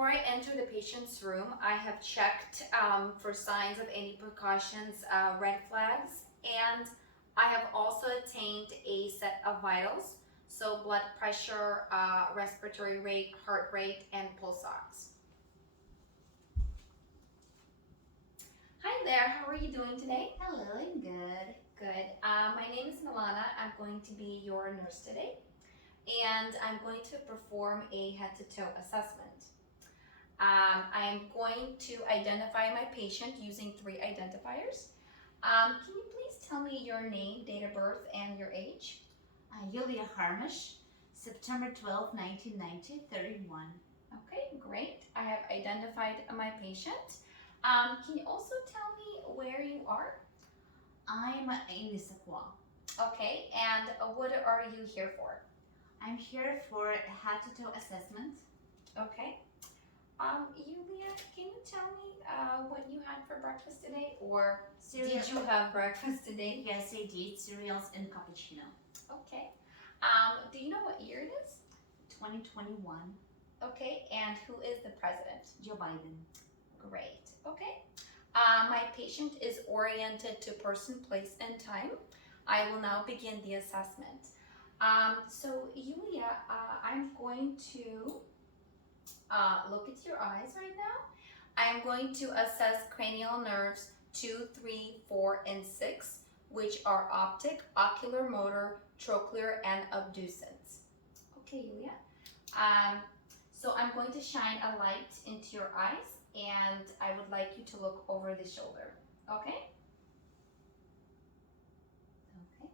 before I enter the patient's room, I have checked for signs of any precautions, red flags, and I have also obtained a set of vitals, so blood pressure, respiratory rate, heart rate, and pulse ox. Hi there, how are you doing today? Hello, I'm good. Good. My name is Milana. I'm going to be your nurse today, and I'm going to perform a head-to-toe assessment. I am going to identify my patient using 3 identifiers. Can you please tell me your name, date of birth, and your age? Yulia Harmish, September 12, 1990, 31. Okay, great. I have identified my patient. Can you also tell me where you are? I'm in Issaquah. Okay, and what are you here for? I'm here for a head-to-toe assessment. Okay. Yulia, can you tell me what you had for breakfast today, or did you have breakfast today? Yes, I did. Cereals and cappuccino. Okay. Do you know what year it is? 2021. Okay, and who is the president? Joe Biden. Great. Okay. My patient is oriented to person, place, and time. I will now begin the assessment. So, Yulia, I'm going to look at your eyes right now. I'm going to assess cranial nerves 2, 3, 4, and 6, which are optic, ocular motor, trochlear, and abducens. Okay, Yulia. So I'm going to shine a light into your eyes, and I would like you to look over the shoulder. Okay? Okay.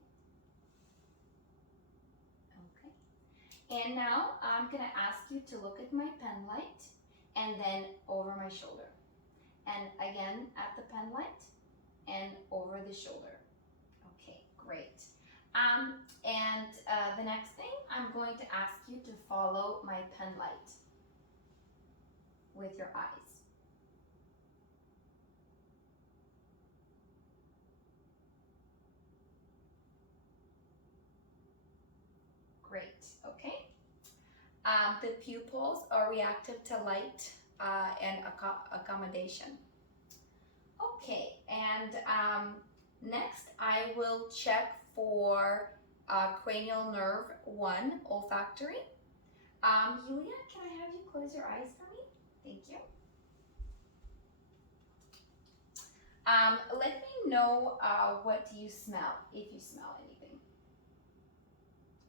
And now I'm going to ask you to look at my pen light and then over my shoulder. And again at the pen light and over the shoulder. Okay, great. And the next thing, I'm going to ask you to follow my pen light with your eyes. Great, okay. The pupils are reactive to light and accommodation. Okay, and next I will check for cranial nerve 1, olfactory. Yulia, can I have you close your eyes for me? Thank you. Let me know what do you smell, if you smell anything.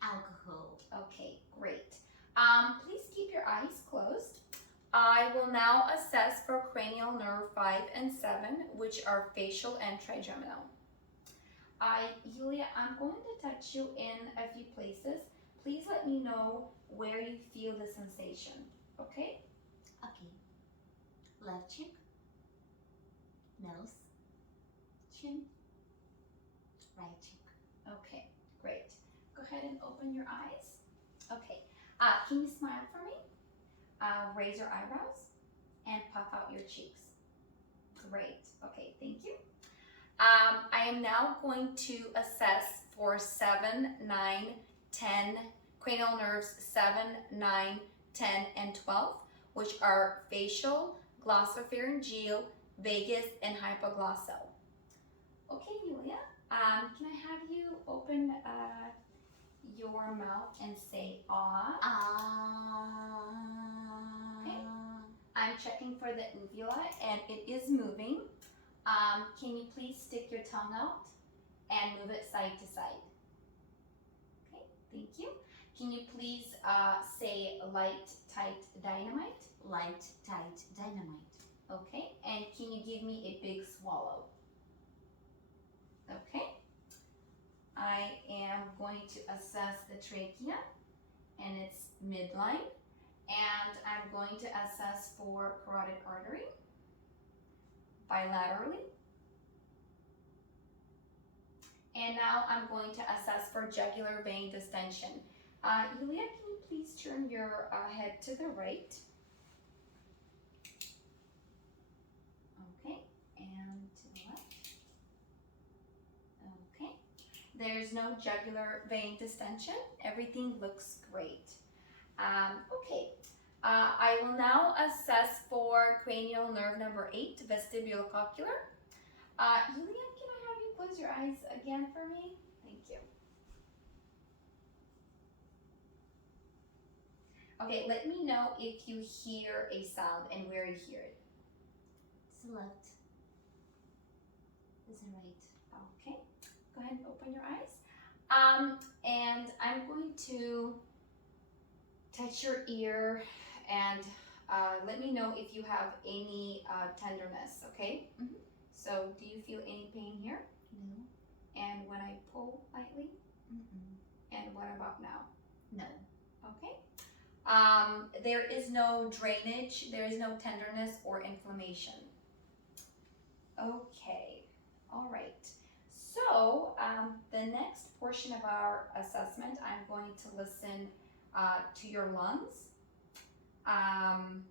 Alcohol. Okay, great. Please keep your eyes closed. I will now assess for cranial nerve 5 and 7, which are facial and trigeminal. Yulia, I'm going to touch you in a few places. Please let me know where you feel the sensation, okay? Okay. Left cheek, nose, chin, right cheek. Okay, great. Go ahead and open your eyes. Okay, can you smile for me? Raise your eyebrows and puff out your cheeks. Great, okay, thank you. I am now going to assess for 7, 9, 10, cranial nerves 7, 9, 10, and 12, which are facial, glossopharyngeal, vagus, and hypoglossal. Okay, Yulia, can I have you open your mouth and say ah? Okay. I'm checking for the uvula and it is moving. Can you please stick your tongue out and move it side to side? Okay, thank you. Can you please say light, tight, dynamite? Light, tight, dynamite. Okay, and can you give me a big swallow? Okay. I am going to assess the trachea and its midline, and I'm going to assess for carotid artery bilaterally. And now I'm going to assess for jugular vein distension. Yulia, can you please turn your head to the right? Okay, and to the left. Okay, there's no jugular vein distension. Everything looks great. Okay, I will now assess our cranial nerve number 8, vestibulocochlear. Yulia, can I have you close your eyes again for me? Thank you. Okay, let me know if you hear a sound and where you hear it. It's the left. It's the right. Okay, go ahead and open your eyes. And I'm going to touch your ear and let me know if you have any tenderness, okay? Mhm. So, do you feel any pain here? No. And when I pull lightly? Mm-mm. And what about now? No. Okay. There is no drainage, there is no tenderness or inflammation. Okay, all right. So the next portion of our assessment, I'm going to listen to your lungs. I'm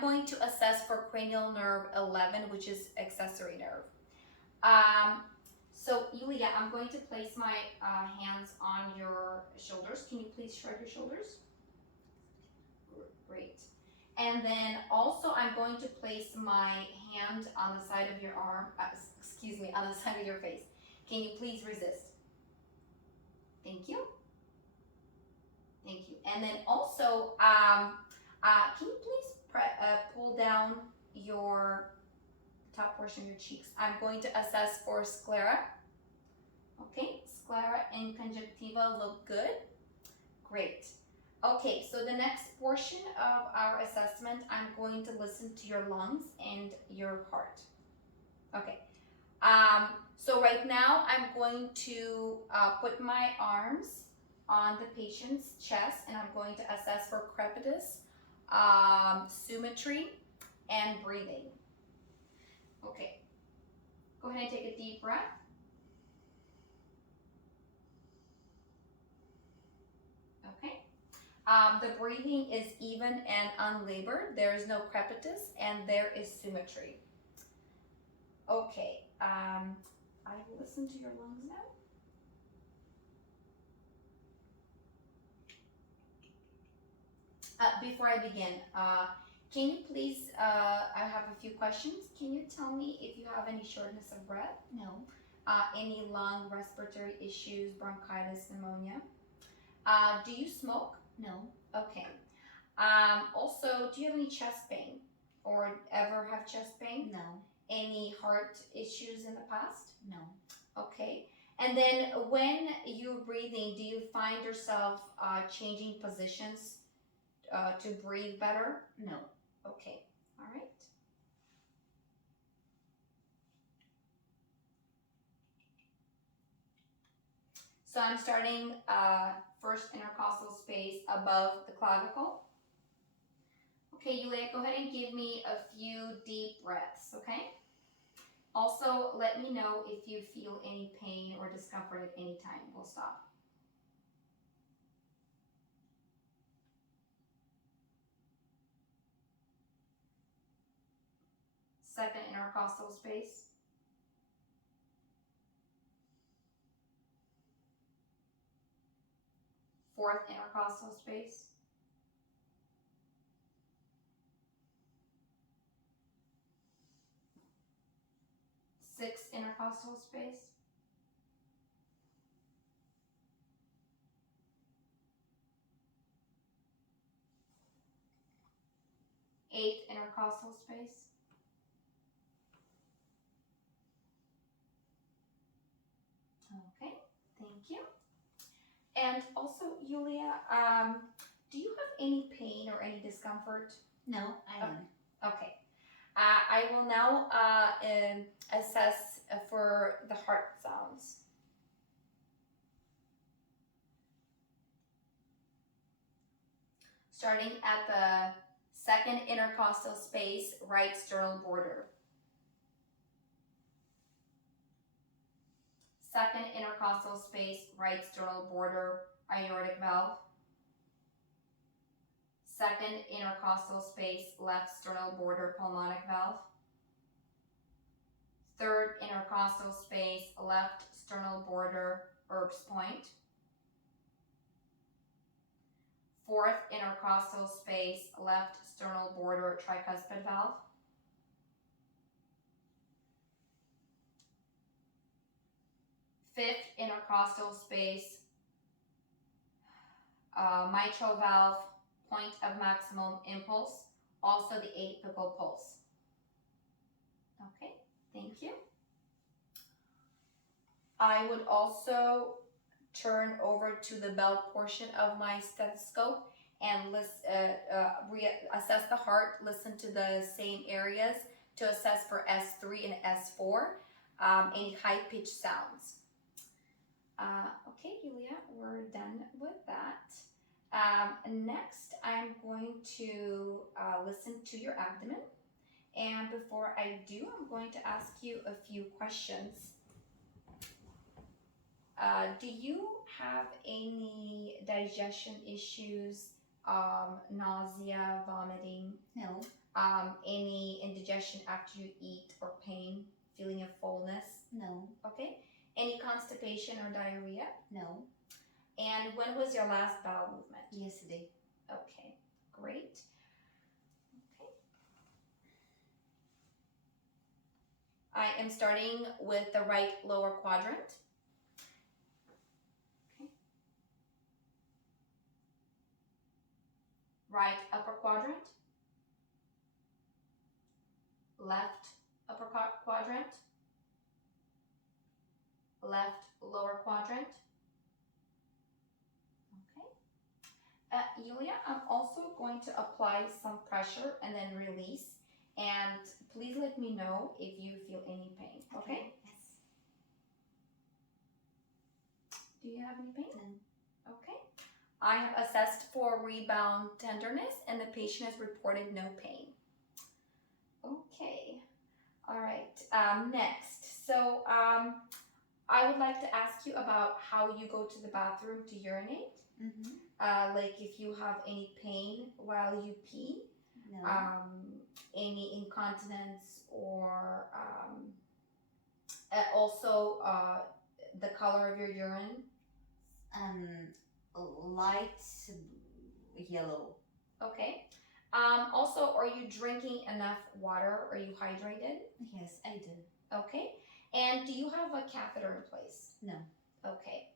going to assess for cranial nerve 11, which is accessory nerve. So Yulia, I'm going to place my hands on your shoulders. Can you please shrug your shoulders? Great. And then also I'm going to place my hand on the side of your arm, on the side of your face. Can you please resist? Thank you. Thank you. And then also, can you please pull down your top portion of your cheeks? I'm going to assess for sclera. Okay, sclera and conjunctiva look good. Great. Okay, so the next portion of our assessment, I'm going to listen to your lungs and your heart. Okay, so right now I'm going to put my arms on the patient's chest and I'm going to assess for crepitus, symmetry, and breathing. Okay, go ahead and take a deep breath. Okay. The breathing is even and unlabored. There is no crepitus and there is symmetry. Okay, I will listen to your lungs now. Before I begin, can you please, I have a few questions. Can you tell me if you have any shortness of breath? No. Any lung respiratory issues, bronchitis, pneumonia? Do you smoke? No. Okay. Also, do you have any chest pain or ever have chest pain? No. Any heart issues in the past? No. Okay. And then when you're breathing, do you find yourself changing positions to breathe better? No. Okay. All right. So I'm starting first intercostal space above the clavicle. Okay, Yulia, go ahead and give me a few deep breaths, okay? Also, let me know if you feel any pain or discomfort at any time. We'll stop. Second intercostal space. Fourth intercostal space. Sixth intercostal space. Eighth intercostal space. Okay, thank you. And also, Yulia, do you have any pain or any discomfort? No, I don't. Okay. I will now assess for the heart sounds. Starting at the second intercostal space, right sternal border. Second intercostal space, right sternal border, aortic valve. Second intercostal space, left sternal border, pulmonic valve. Third intercostal space, left sternal border, Erb's point. 4th intercostal space, left sternal border, tricuspid valve. 5th intercostal space, mitral valve, point of maximum impulse, also the apical pulse. Okay, thank you. I would also turn over to the belt portion of my stethoscope and assess the heart, listen to the same areas to assess for S3 and S4, any high-pitched sounds. Okay, Julia, we're done with that. Next, I'm going to listen to your abdomen. And before I do, I'm going to ask you a few questions. Do you have any digestion issues, nausea, vomiting? No. Any indigestion after you eat or pain, feeling of fullness? No. Okay. Any constipation or diarrhea? No. And when was your last bowel movement? Yesterday. Okay, great. Okay. I am starting with the right lower quadrant. Okay. Right upper quadrant. Left upper quadrant. Left lower quadrant. Okay. Yulia, I'm also going to apply some pressure and then release. And please let me know if you feel any pain. Okay? Yes. Do you have any pain? No. Okay. I have assessed for rebound tenderness and the patient has reported no pain. Okay. All right. Next. So I would like to ask you about how you go to the bathroom to urinate. Mm-hmm. Like if you have any pain while you pee. No. Any incontinence or also the color of your urine. Light yellow. Okay. Also, are you drinking enough water? Are you hydrated? Yes, I do. Okay. And do you have a catheter in place? No. Okay.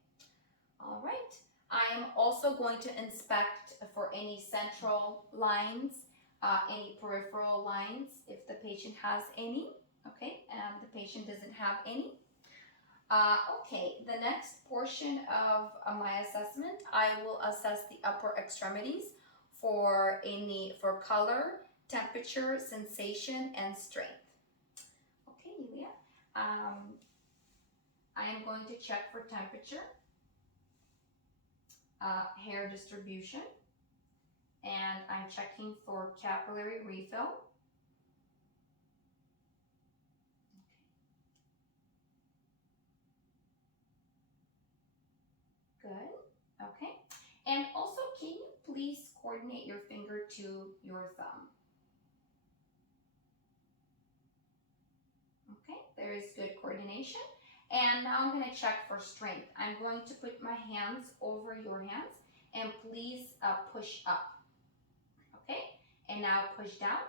All right. I'm also going to inspect for any central lines, any peripheral lines, if the patient has any. Okay. And the patient doesn't have any. Okay, the next portion of my assessment, I will assess the upper extremities for color, temperature, sensation, and strength. Okay, Yulia. I am going to check for temperature, hair distribution, and I'm checking for capillary refill. Good. Okay. And also, can you please coordinate your finger to your thumb? Okay, there is good coordination. And now I'm going to check for strength. I'm going to put my hands over your hands and please push up. Okay, and now push down.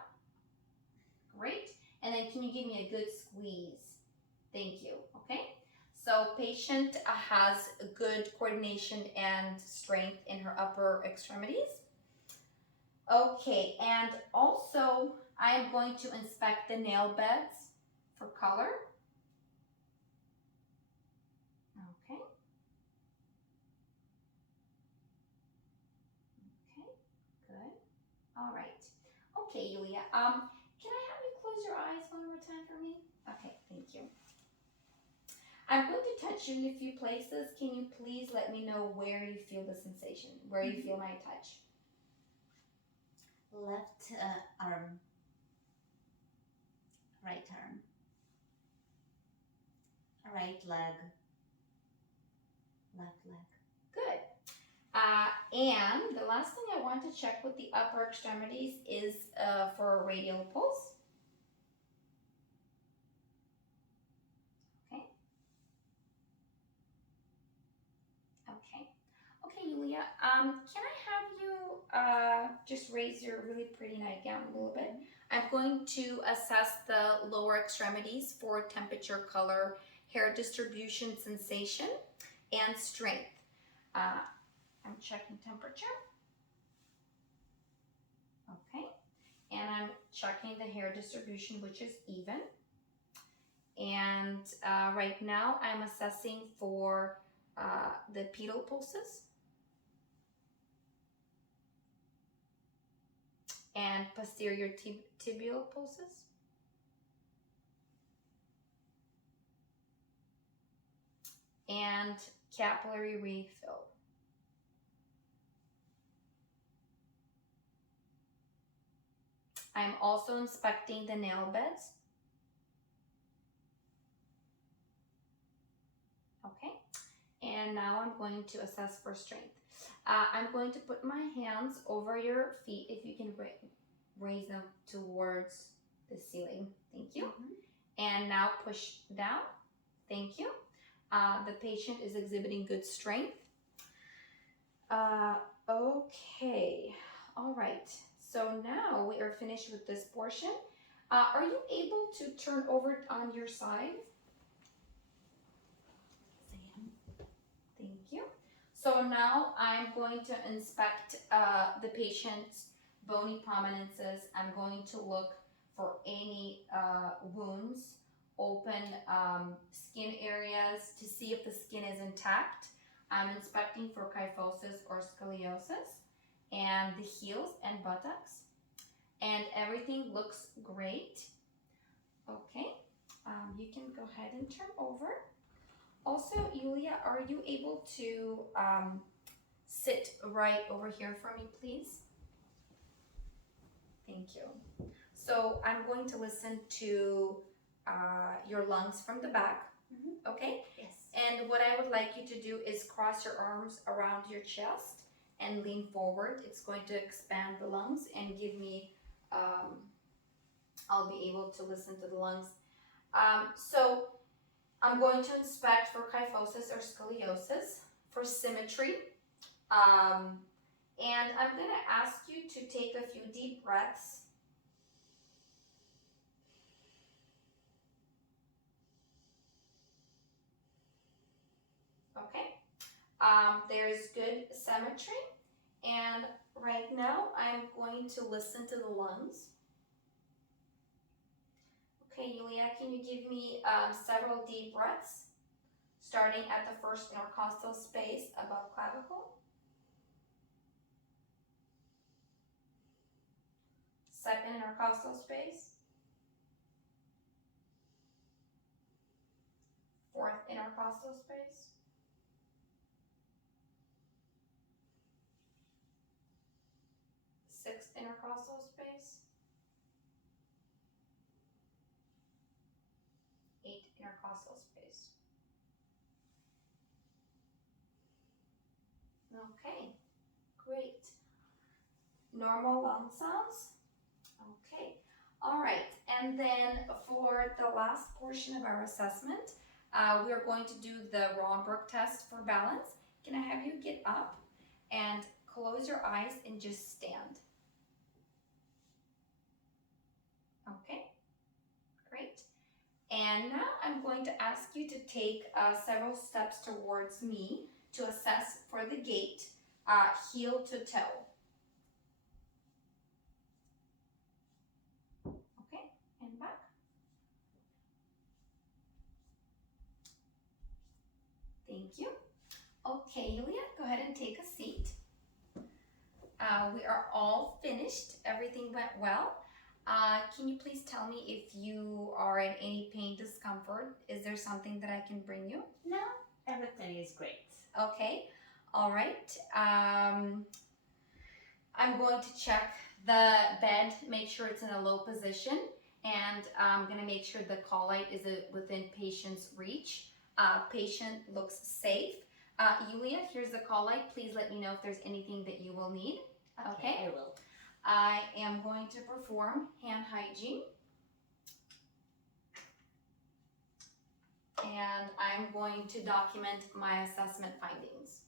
Great. And then can you give me a good squeeze? Thank you. Okay. So patient has good coordination and strength in her upper extremities. Okay, and also I am going to inspect the nail beds for color. Okay. Okay, good. All right. Okay, Yulia. Can I have you close your eyes one more time for me? Okay, thank you. I'm going to touch you in a few places. Can you please let me know where you feel the sensation, where you feel my touch? Left arm. Right arm. Right leg. Left leg. Good. And the last thing I want to check with the upper extremities is for a radial pulse. Okay. Okay. Okay, Yulia. Can I have you just raise your really pretty nightgown a little bit. I'm going to assess the lower extremities for temperature, color, hair distribution, sensation, and strength. I'm checking temperature. Okay. And I'm checking the hair distribution, which is even. And right now I'm assessing for the pedal pulses and posterior tibial pulses. And capillary refill. I'm also inspecting the nail beds. Okay, and now I'm going to assess for strength. I'm going to put my hands over your feet, if you can raise them towards the ceiling. Thank you. And now push down. Thank you. The patient is exhibiting good strength. Okay, all right. So now we are finished with this portion. Are you able to turn over on your side? Thank you. So now I'm going to inspect the patient's bony prominences. I'm going to look for any wounds, open skin areas to see if the skin is intact. I'm inspecting for kyphosis or scoliosis, and the heels and buttocks. And everything looks great. Okay, you can go ahead and turn over. Also, Yulia, are you able to sit right over here for me, please? Thank you. So I'm going to listen to your lungs from the back, okay? Yes. And what I would like you to do is cross your arms around your chest and lean forward. It's going to expand the lungs and give me, I'll be able to listen to the lungs. So I'm going to inspect for kyphosis or scoliosis, for symmetry. And I'm going to ask you to take a few deep breaths. Okay. There's good symmetry. And right now I'm going to listen to the lungs. Okay, Yulia, can you give me several deep breaths, starting at the first intercostal space above clavicle? Second intercostal space. Fourth intercostal space. Sixth intercostal space. Eighth intercostal space. Okay, great. Normal lung sounds. Okay, all right. And then for the last portion of our assessment, we are going to do the Romberg test for balance. Can I have you get up and close your eyes and just stand? Okay, great. And now I'm going to ask you to take several steps towards me to assess for the gait, heel to toe. Okay, and back. Thank you. Okay, Yulia, go ahead and take a seat. We are all finished. Everything went well. Can you please tell me if you are in any pain, discomfort? Is there something that I can bring you? No, everything is great. Okay, all right. I'm going to check the bed, make sure it's in a low position, and I'm going to make sure the call light is within patient's reach. Patient looks safe. Yulia, here's the call light. Please let me know if there's anything that you will need. Okay, I will. I am going to perform hand hygiene. And I'm going to document my assessment findings.